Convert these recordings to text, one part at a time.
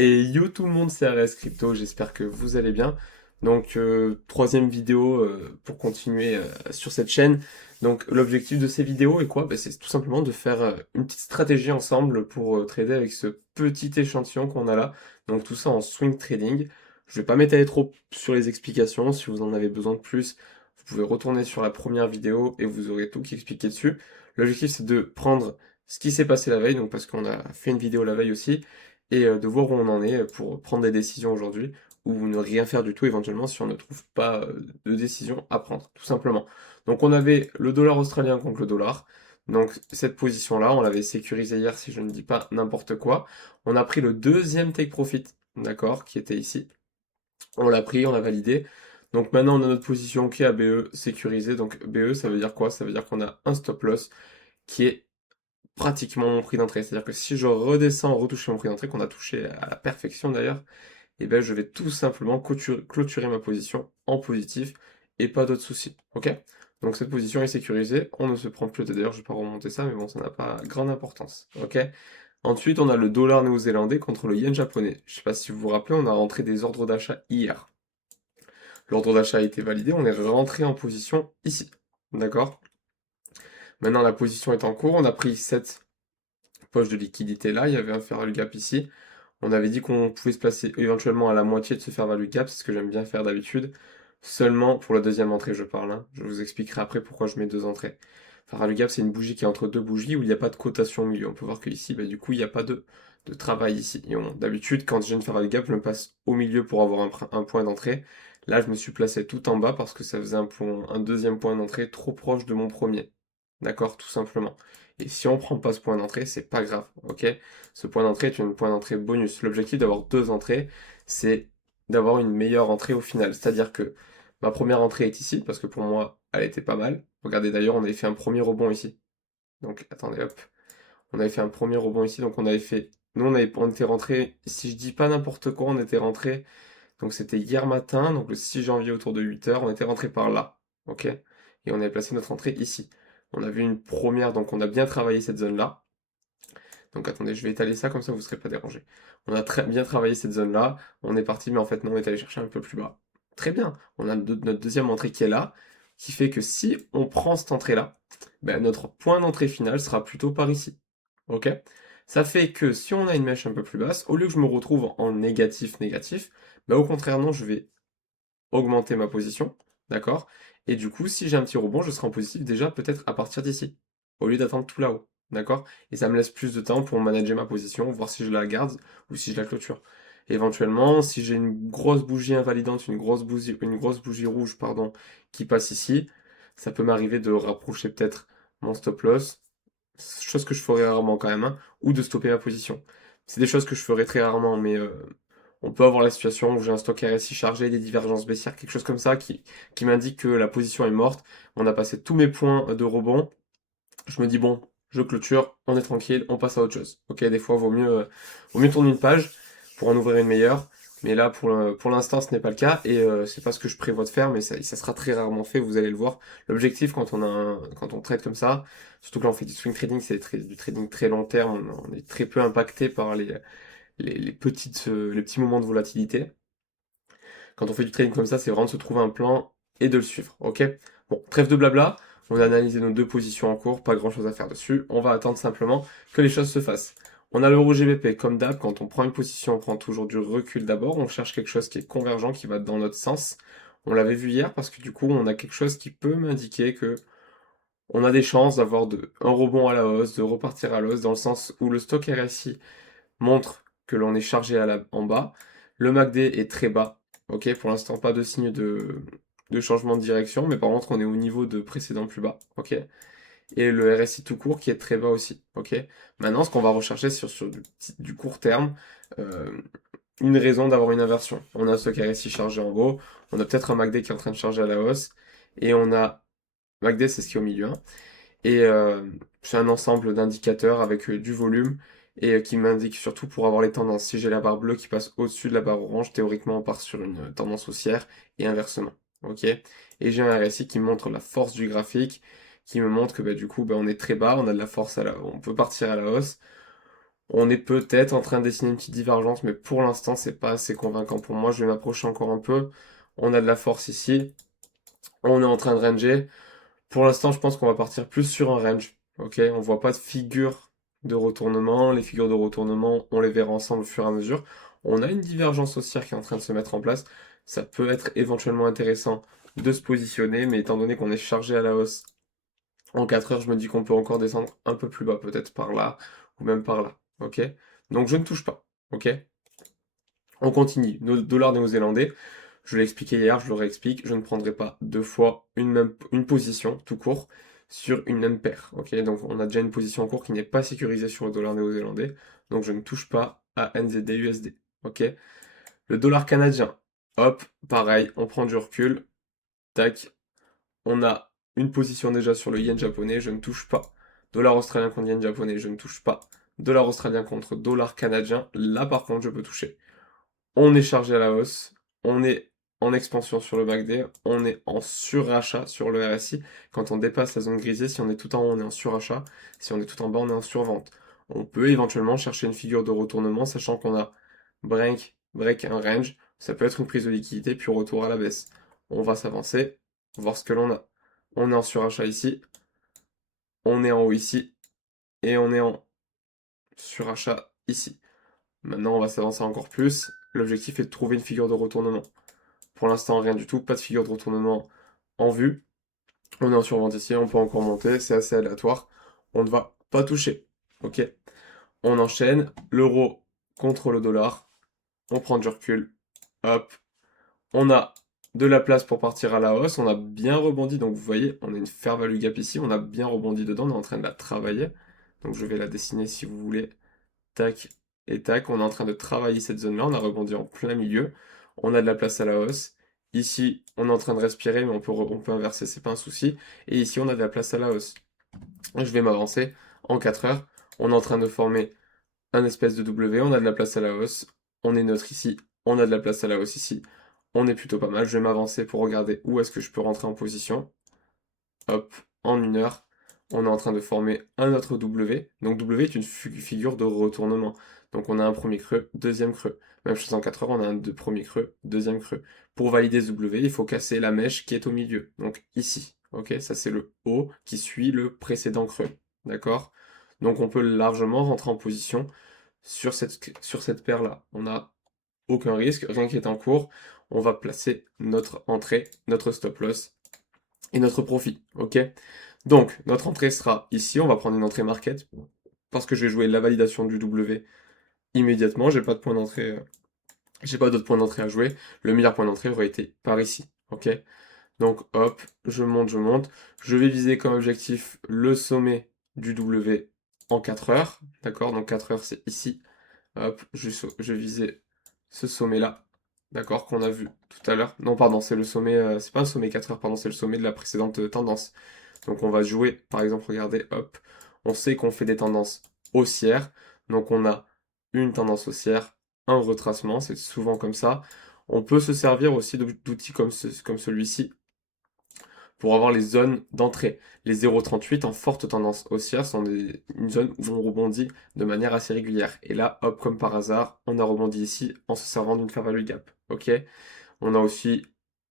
Et yo tout le monde, c'est RS Crypto, j'espère que vous allez bien. Donc troisième vidéo pour continuer sur cette chaîne. Donc l'objectif de ces vidéos est quoi? Ben, c'est tout simplement de faire une petite stratégie ensemble pour trader avec ce petit échantillon qu'on a là. Donc tout ça en swing trading. Je vais pas m'étaler trop sur les explications, si vous en avez besoin de plus, vous pouvez retourner sur la première vidéo et vous aurez tout qui est expliqué dessus. L'objectif c'est de prendre ce qui s'est passé la veille, donc parce qu'on a fait une vidéo la veille aussi, et de voir où on en est pour prendre des décisions aujourd'hui, ou ne rien faire du tout éventuellement si on ne trouve pas de décision à prendre, tout simplement. Donc on avait le dollar australien contre le dollar, donc cette position-là, on l'avait sécurisée hier si je ne dis pas n'importe quoi. On a pris le deuxième take profit, d'accord, qui était ici. On l'a pris, on l'a validé. Donc maintenant on a notre position qui est à BE sécurisée, donc BE ça veut dire quoi? Ça veut dire qu'on a un stop loss qui est pratiquement mon prix d'entrée. C'est-à-dire que si je redescends, retoucher mon prix d'entrée, qu'on a touché à la perfection d'ailleurs, et ben je vais tout simplement clôturer ma position en positif et pas d'autres soucis. Ok? Donc cette position est sécurisée, on ne se prend plus, d'ailleurs je vais pas remonter ça, mais bon, ça n'a pas grande importance. Ok? Ensuite, on a le dollar néo-zélandais contre le yen japonais. Je sais pas si vous vous rappelez, on a rentré des ordres d'achat hier. L'ordre d'achat a été validé, on est rentré en position ici. D'accord? Maintenant, la position est en cours, on a pris cette poche de liquidité là, il y avait un fair value gap ici. On avait dit qu'on pouvait se placer éventuellement à la moitié de ce fair value gap, c'est ce que j'aime bien faire d'habitude. Seulement pour la deuxième entrée, je parle, hein. Je vous expliquerai après pourquoi je mets deux entrées. Fair value gap, c'est une bougie qui est entre deux bougies où il n'y a pas de cotation au milieu. On peut voir qu'ici, bah, du coup, il n'y a pas de travail ici. Et d'habitude, quand j'ai une fair value gap, je me place au milieu pour avoir un point d'entrée. Là, je me suis placé tout en bas parce que ça faisait un deuxième point d'entrée trop proche de mon premier. D'accord, tout simplement. Et si on prend pas ce point d'entrée, c'est pas grave, ok? Ce point d'entrée est un point d'entrée bonus. L'objectif d'avoir deux entrées, c'est d'avoir une meilleure entrée au final. C'est-à-dire que ma première entrée est ici, parce que pour moi, elle était pas mal. Regardez d'ailleurs, on avait fait un premier rebond ici. Donc attendez, hop. On avait fait un premier rebond ici, donc on avait fait. Nous, on était rentré, si je dis pas n'importe quoi, on était rentré. Donc c'était hier matin, donc le 6 janvier autour de 8 h, on était rentré par là. Ok? Et on avait placé notre entrée ici. On a vu une première, donc on a bien travaillé cette zone-là. Donc attendez, je vais étaler ça comme ça vous ne serez pas dérangé. On a très bien travaillé cette zone-là, on est parti, mais en fait non, on est allé chercher un peu plus bas. Très bien, on a notre deuxième entrée qui est là, qui fait que si on prend cette entrée-là, ben, notre point d'entrée final sera plutôt par ici. Ok? Ça fait que si on a une mèche un peu plus basse, au lieu que je me retrouve en négatif, négatif, ben, au contraire non, je vais augmenter ma position, d'accord? Et du coup, si j'ai un petit rebond, je serai en positif déjà peut-être à partir d'ici, au lieu d'attendre tout là-haut, d'accord? Et ça me laisse plus de temps pour manager ma position, voir si je la garde ou si je la clôture. Éventuellement, si j'ai une grosse bougie invalidante, une grosse bougie rouge, pardon, qui passe ici, ça peut m'arriver de rapprocher peut-être mon stop loss, chose que je ferai rarement quand même, hein, ou de stopper ma position. C'est des choses que je ferai très rarement, mais on peut avoir la situation où j'ai un stock RSI chargé, des divergences baissières, quelque chose comme ça qui m'indique que la position est morte. On a passé tous mes points de rebond. Je me dis bon, je clôture, on est tranquille, on passe à autre chose. Ok, des fois vaut mieux tourner une page pour en ouvrir une meilleure. Mais là, pour l'instant, ce n'est pas le cas et c'est pas ce que je prévois de faire, mais ça sera très rarement fait, vous allez le voir. L'objectif quand on trade comme ça, surtout que là on fait du swing trading, c'est du trading très long terme, on est très peu impacté par les petits moments de volatilité. Quand on fait du trading comme ça, c'est vraiment de se trouver un plan et de le suivre, ok? Bon, trêve de blabla, on a analysé nos deux positions en cours, pas grand chose à faire dessus, on va attendre simplement que les choses se fassent. On a l'euro GBP, comme d'hab, quand on prend une position, on prend toujours du recul d'abord, on cherche quelque chose qui est convergent, qui va dans notre sens. On l'avait vu hier parce que du coup, on a quelque chose qui peut m'indiquer que on a des chances d'avoir un rebond à la hausse, de repartir à la hausse, dans le sens où le stock RSI montre que l'on est chargé en bas. Le MACD est très bas. Ok, pour l'instant, pas de signe de changement de direction, mais par contre, on est au niveau de précédent plus bas. Ok, et le RSI tout court qui est très bas aussi. Ok, maintenant, ce qu'on va rechercher sur du court terme, euh, une raison d'avoir une inversion. On a un stock RSI chargé en haut, on a peut-être un MACD qui est en train de charger à la hausse, et on a MACD, c'est ce qui est au milieu, hein. Et c'est un ensemble d'indicateurs avec du volume et qui m'indique surtout pour avoir les tendances. Si j'ai la barre bleue qui passe au-dessus de la barre orange, théoriquement on part sur une tendance haussière et inversement. Ok? Et j'ai un RSI qui me montre la force du graphique, qui me montre que bah, du coup bah, on est très bas, on a de la force on peut partir à la hausse, On est peut-être en train de dessiner une petite divergence, mais pour l'instant, c'est pas assez convaincant pour moi. Je vais m'approcher encore un peu. On a de la force ici. On est en train de ranger. Pour l'instant, je pense qu'on va partir plus sur un range. Ok, on voit pas de figure de retournement. Les figures de retournement, on les verra ensemble au fur et à mesure. On a une divergence haussière qui est en train de se mettre en place. Ça peut être éventuellement intéressant de se positionner, mais étant donné qu'on est chargé à la hausse en 4 heures, je me dis qu'on peut encore descendre un peu plus bas, peut-être par là, ou même par là. Ok? Donc je ne touche pas. Ok? On continue. Nos dollars néo-zélandais. Je l'ai expliqué hier, je le réexplique, je ne prendrai pas deux fois une position tout court sur une même paire. Ok, donc on a déjà une position en cours qui n'est pas sécurisée sur le dollar néo-zélandais, donc je ne touche pas à NZD USD. Ok, le dollar canadien, hop, pareil, on prend du recul, tac, on a une position déjà sur le yen japonais, je ne touche pas. Dollar australien contre yen japonais, je ne touche pas. Dollar australien contre dollar canadien, là par contre je peux toucher. On est chargé à la hausse, on est en expansion sur le MACD, on est en surachat sur le RSI. Quand on dépasse la zone grisée, si on est tout en haut, on est en surachat, si on est tout en bas, on est en survente. On peut éventuellement chercher une figure de retournement, sachant qu'on a break, un range, ça peut être une prise de liquidité, puis retour à la baisse. On va s'avancer, voir ce que l'on a. On est en surachat ici, on est en haut ici, et on est en surachat ici. Maintenant, on va s'avancer encore plus. L'objectif est de trouver une figure de retournement. Pour l'instant, rien du tout, pas de figure de retournement en vue. On est en survente ici, on peut encore monter, c'est assez aléatoire. On ne va pas toucher. Ok. On enchaîne. L'euro contre le dollar. On prend du recul. Hop. On a de la place pour partir à la hausse. On a bien rebondi. Donc vous voyez, on a une fair value gap ici. On a bien rebondi dedans. On est en train de la travailler. Donc je vais la dessiner si vous voulez. Tac et tac. On est en train de travailler cette zone-là. On a rebondi en plein milieu. On a de la place à la hausse. Ici, on est en train de respirer, mais on peut inverser, c'est pas un souci. Et ici, on a de la place à la hausse. Je vais m'avancer en 4 heures. On est en train de former un espèce de W. On a de la place à la hausse. On est neutre ici. On a de la place à la hausse ici. On est plutôt pas mal. Je vais m'avancer pour regarder où est-ce que je peux rentrer en position. Hop, en 1 heure, on est en train de former un autre W. Donc W est une figure de retournement. Donc on a un premier creux, deuxième creux. Même chose en 4 heures, on a un premier creux, deuxième creux. Pour valider ce W, il faut casser la mèche qui est au milieu. Donc ici. Ok, ça c'est le haut qui suit le précédent creux. D'accord? Donc on peut largement rentrer en position sur cette paire-là. On n'a aucun risque, rien qui est en cours. On va placer notre entrée, notre stop loss et notre profit. Ok? Donc, notre entrée sera ici. On va prendre une entrée market parce que je vais jouer la validation du W immédiatement. J'ai pas de point d'entrée, j'ai pas d'autres points d'entrée à jouer. Le meilleur point d'entrée aurait été par ici. Ok? Donc, hop, je monte, je monte. Je vais viser comme objectif le sommet du W en 4 heures. D'accord? Donc, 4 heures, c'est ici. Hop, je visais ce sommet-là. D'accord? Qu'on a vu tout à l'heure. Non, pardon, c'est le sommet, c'est pas un sommet 4 heures, pardon, c'est le sommet de la précédente tendance. Donc on va jouer, par exemple, regardez, hop, on sait qu'on fait des tendances haussières, donc on a une tendance haussière, un retracement, c'est souvent comme ça. On peut se servir aussi d'outils comme celui-ci pour avoir les zones d'entrée. Les 0,38 en forte tendance haussière sont une zone où on rebondit de manière assez régulière. Et là, hop, comme par hasard, on a rebondi ici en se servant d'une fair value gap. Ok? On a aussi,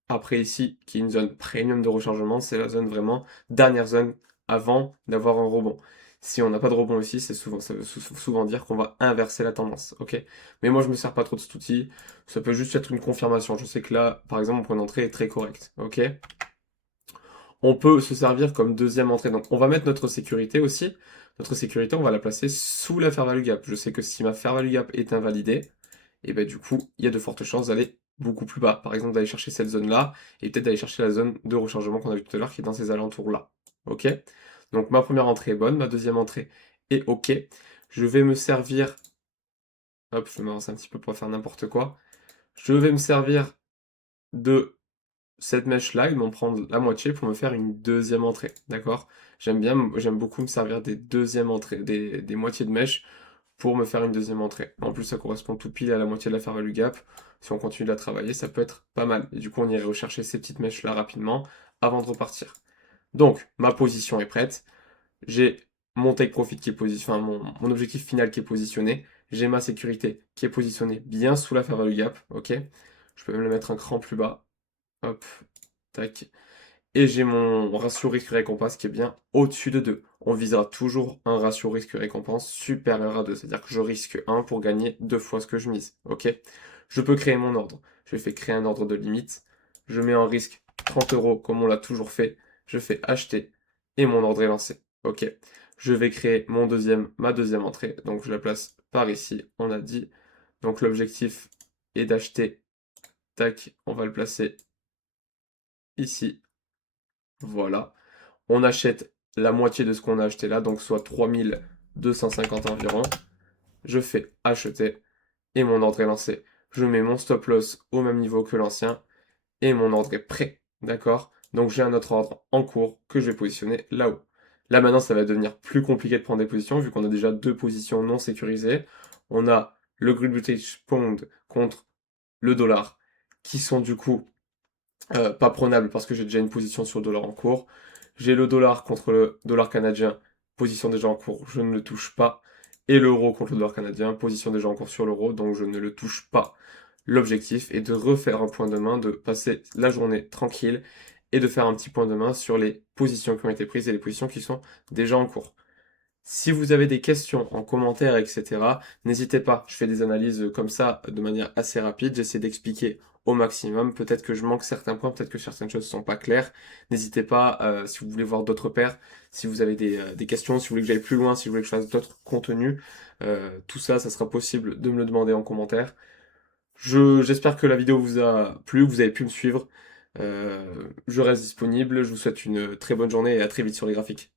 après ici, qui est une zone premium de rechargement, c'est la zone vraiment, dernière zone avant d'avoir un rebond. Si on n'a pas de rebond ici, ça veut souvent dire qu'on va inverser la tendance, ok? Mais moi, je me sers pas trop de cet outil, ça peut juste être une confirmation. Je sais que là, par exemple, mon point d'entrée est très correct, ok? On peut se servir comme deuxième entrée. Donc, on va mettre notre sécurité aussi. Notre sécurité, on va la placer sous la fair value gap. Je sais que si ma fair value gap est invalidée, et ben du coup, il y a de fortes chances d'aller beaucoup plus bas. Par exemple, d'aller chercher cette zone-là, et peut-être d'aller chercher la zone de rechargement qu'on a vu tout à l'heure, qui est dans ces alentours-là. Ok? Donc ma première entrée est bonne, ma deuxième entrée est ok. Je vais me servir. Hop, je vais m'avancer un petit peu pour faire n'importe quoi. Je vais me servir de cette mèche-là, ils m'en prendre la moitié pour me faire une deuxième entrée, d'accord? J'aime beaucoup me servir des deuxièmes entrées, des moitiés de mèche pour me faire une deuxième entrée. En plus, ça correspond tout pile à la moitié de la fair value gap. Si on continue de la travailler, ça peut être pas mal. Et du coup, on irait rechercher ces petites mèches-là rapidement avant de repartir. Donc, ma position est prête. J'ai mon take profit qui est positionné, enfin mon objectif final qui est positionné, j'ai ma sécurité qui est positionnée bien sous la fair value gap, ok? Je peux même le mettre un cran plus bas, hop, tac. Et j'ai mon ratio risque-récompense qui est bien au-dessus de 2. On visera toujours un ratio risque-récompense supérieur à 2, c'est-à-dire que je risque 1 pour gagner 2 fois ce que je mise, ok? Je peux créer mon ordre. Je fais créer un ordre de limite, je mets en risque 30 euros comme on l'a toujours fait, je fais acheter et mon ordre est lancé, ok? Je vais créer ma deuxième entrée, donc je la place par ici, on a dit. Donc l'objectif est d'acheter, tac, on va le placer ici, voilà. On achète la moitié de ce qu'on a acheté là, donc soit 3250 environ. Je fais acheter et mon ordre est lancé. Je mets mon stop loss au même niveau que l'ancien et mon ordre est prêt. D'accord? Donc j'ai un autre ordre en cours que je vais positionner là-haut. Là maintenant, ça va devenir plus compliqué de prendre des positions vu qu'on a déjà deux positions non sécurisées. On a le British Pound contre le dollar qui sont du coup pas prenable parce que j'ai déjà une position sur le dollar en cours. J'ai le dollar contre le dollar canadien, position déjà en cours, je ne le touche pas. Et l'euro contre le dollar canadien, position déjà en cours sur l'euro, donc je ne le touche pas. L'objectif est de refaire un point de main, de passer la journée tranquille et de faire un petit point de main sur les positions qui ont été prises et les positions qui sont déjà en cours. Si vous avez des questions en commentaire, etc., n'hésitez pas. Je fais des analyses comme ça de manière assez rapide. J'essaie d'expliquer au maximum. Peut-être que je manque certains points, peut-être que certaines choses ne sont pas claires. N'hésitez pas, si vous voulez voir d'autres paires, si vous avez des questions, si vous voulez que j'aille plus loin, si vous voulez que je fasse d'autres contenus, tout ça, ça sera possible de me le demander en commentaire. J'espère que la vidéo vous a plu, que vous avez pu me suivre. Je reste disponible. Je vous souhaite une très bonne journée et à très vite sur les graphiques.